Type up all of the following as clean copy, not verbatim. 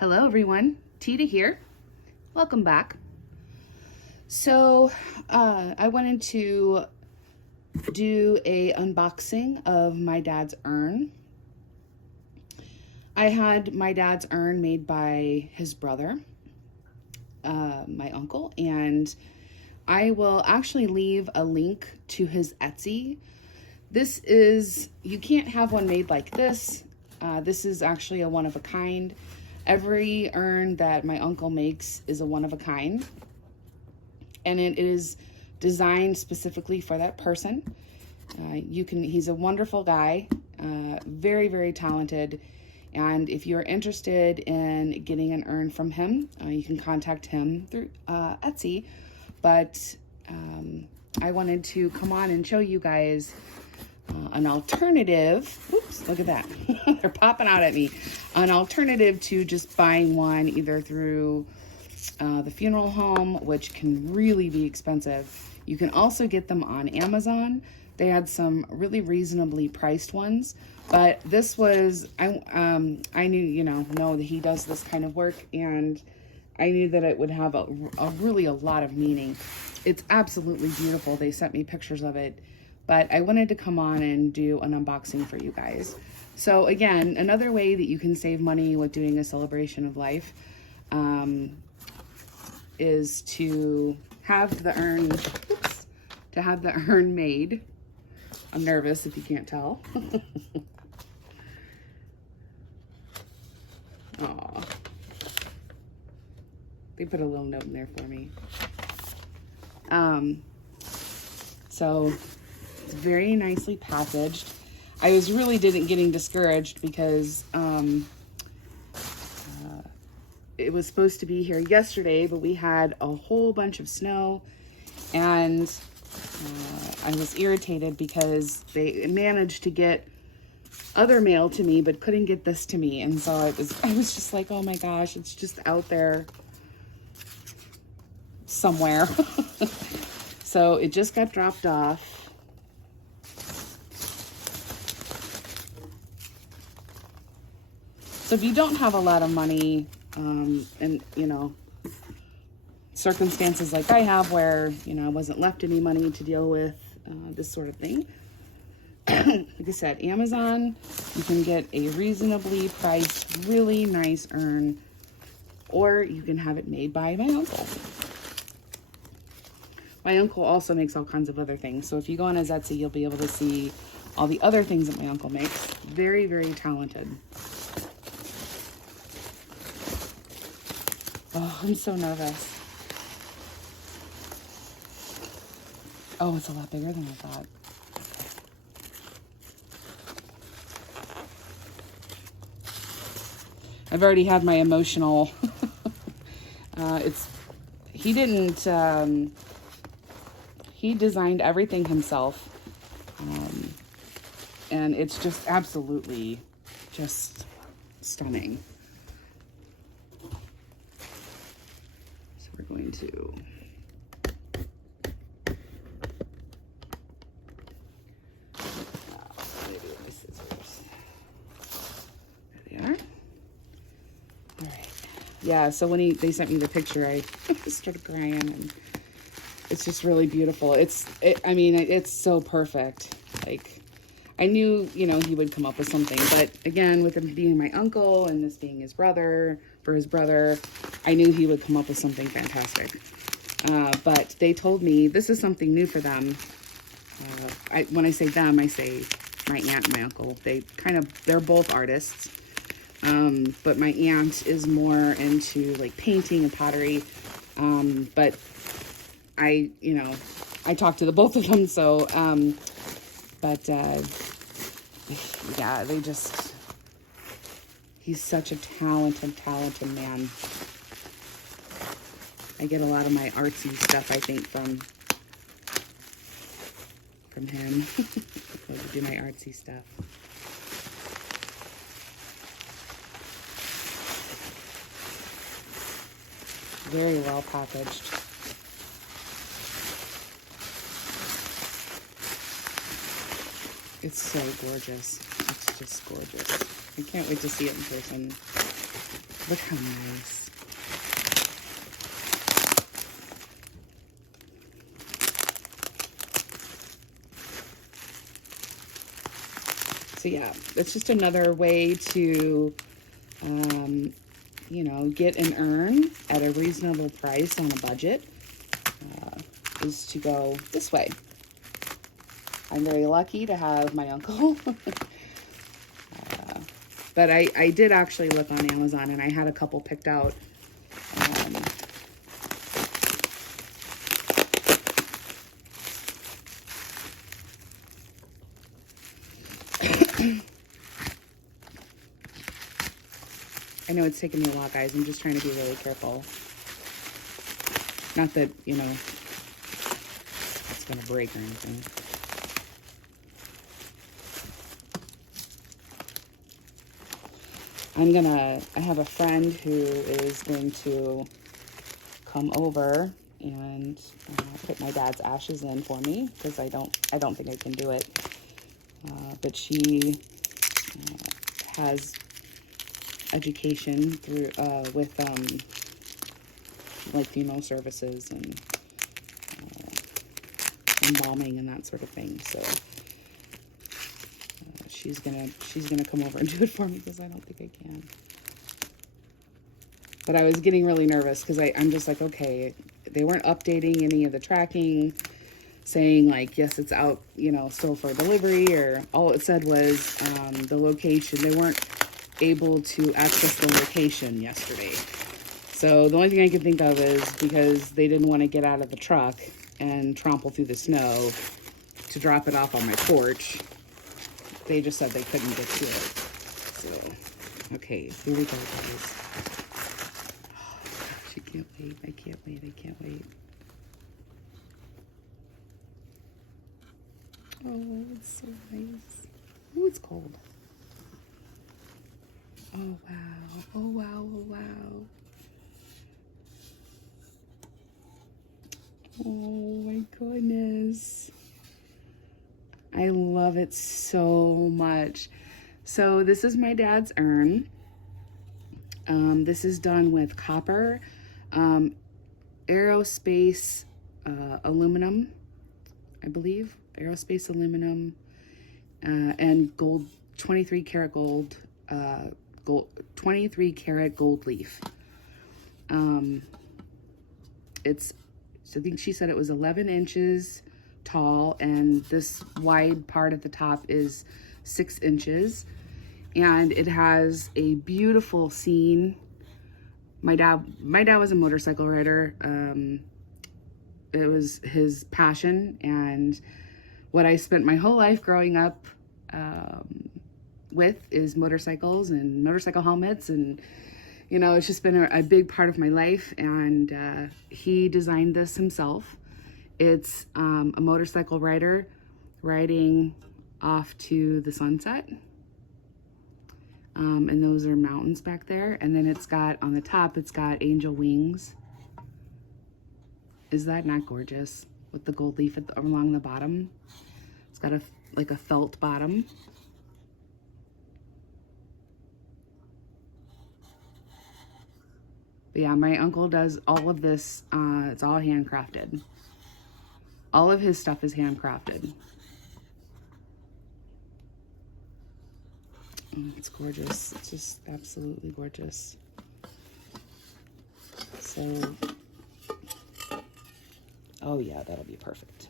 Hello everyone, Tita here. Welcome back. So I wanted to do a unboxing of my dad's urn. I had my dad's urn made by his brother, my uncle, and I will actually leave a link to his Etsy. This is, you can't have one made like this. This is actually a one-of-a-kind. Every urn that my uncle makes is a one-of-a-kind, and it is designed specifically for that person. He's a wonderful guy, very, very talented, and if you're interested in getting an urn from him, you can contact him through Etsy, but I wanted to come on and show you guys an alternative. Oops, look at that. They're popping out at me. An alternative to just buying one either through the funeral home, which can really be expensive. You can also get them on Amazon. They had some really reasonably priced ones, but this was, I knew, know that he does this kind of work, and I knew that it would have really a lot of meaning. It's absolutely beautiful. They sent me pictures of it, but I wanted to come on and do an unboxing for you guys. So again, another way that you can save money with doing a celebration of life is to have the urn made. I'm nervous if you can't tell. Aw. They put a little note in there for me. So it's very nicely packaged. I was really getting discouraged because it was supposed to be here yesterday, but we had a whole bunch of snow, and I was irritated because they managed to get other mail to me, but couldn't get this to me. And so I was just like, oh my gosh, it's just out there somewhere. So it just got dropped off. So if you don't have a lot of money, and circumstances like I have where, I wasn't left any money to deal with this sort of thing. Like I said, Amazon, you can get a reasonably priced, really nice urn, or you can have it made by my uncle. My uncle also makes all kinds of other things. So if you go on his Etsy, you'll be able to see all the other things that my uncle makes. Very, very talented. Oh, I'm so nervous. Oh, it's a lot bigger than I thought. I've already had my emotional, he designed everything himself. And it's just absolutely just stunning. So we're going to maybe with my scissors. There they are. All right. Yeah, so when they sent me the picture, I started crying, and it's just really beautiful. It's so perfect. Like, I knew, he would come up with something, but again, with him being my uncle and this being his brother, I knew he would come up with something fantastic. But they told me this is something new for them. When I say them, I say my aunt and my uncle. They're both artists. But my aunt is more into like painting and pottery. But I talked to the both of them. So, yeah, he's such a talented man. I get a lot of my artsy stuff, I think, from him. I do my artsy stuff. Very well packaged. It's so gorgeous. It's just gorgeous. I can't wait to see it in person. Look how nice. So yeah, it's just another way to, you know, get an urn at a reasonable price on a budget, is to go this way. I'm very lucky to have my uncle. But I did actually look on Amazon, and I had a couple picked out. I know it's taking me a while, guys. I'm just trying to be really careful. Not that, you know, it's going to break or anything. I have a friend who is going to come over and put my dad's ashes in for me, because I don't think I can do it. But she has education through with like funeral services and embalming and that sort of thing. So she's gonna come over and do it for me, because I don't think I can. But I was getting really nervous because I'm just like, okay, they weren't updating any of the tracking, saying like, yes, it's out, you know, still for delivery, or all it said was the location. They weren't able to access the location yesterday. So the only thing I could think of is because they didn't want to get out of the truck and trample through the snow to drop it off on my porch. They just said they couldn't get to it. So, okay, here we go, guys. Oh, gosh, I can't wait. I can't wait. I can't wait. Oh, it's so nice. Oh, it's cold. Oh, wow. Oh, wow. Oh, wow. Oh, my goodness. I love it so much. So this is my dad's urn. This is done with copper, aerospace aluminum, I believe. Aerospace aluminum and gold, 23 karat gold, 23 karat gold leaf. It's, I think she said it was 11 inches tall, and this wide part at the top is 6 inches, and it has a beautiful scene. My dad was a motorcycle rider. It was his passion, and what I spent my whole life growing up with is motorcycles and motorcycle helmets, and you know, it's just been a big part of my life. And he designed this himself. It's a motorcycle rider riding off to the sunset. And those are mountains back there. And then it's got, on the top, it's got angel wings. Is that not gorgeous? With the gold leaf along the bottom. It's got like a felt bottom. But yeah, my uncle does all of this. It's all handcrafted. All of his stuff is handcrafted. Oh, it's gorgeous. It's just absolutely gorgeous. So, oh yeah, that'll be perfect.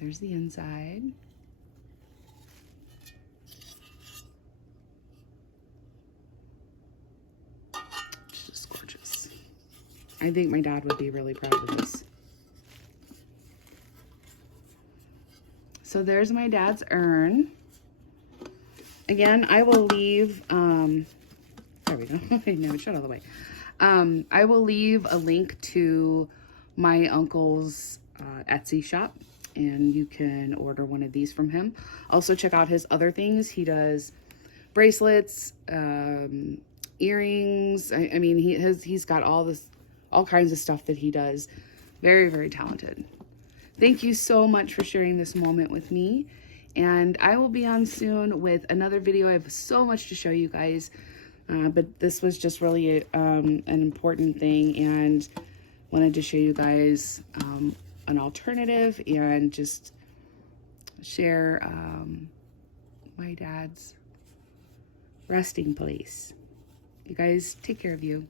There's the inside. It's just gorgeous. I think my dad would be really proud of this. So there's my dad's urn. Again, I will leave, there we go. I never shut all the way. I will leave a link to my uncle's Etsy shop, and you can order one of these from him. Also check out his other things. He does bracelets, earrings. I mean, he's got all kinds of stuff that he does. Very, very talented. Thank you so much for sharing this moment with me. And I will be on soon with another video. I have so much to show you guys. But this was just really an important thing, and wanted to show you guys an alternative and just share my dad's resting place. You guys take care of you.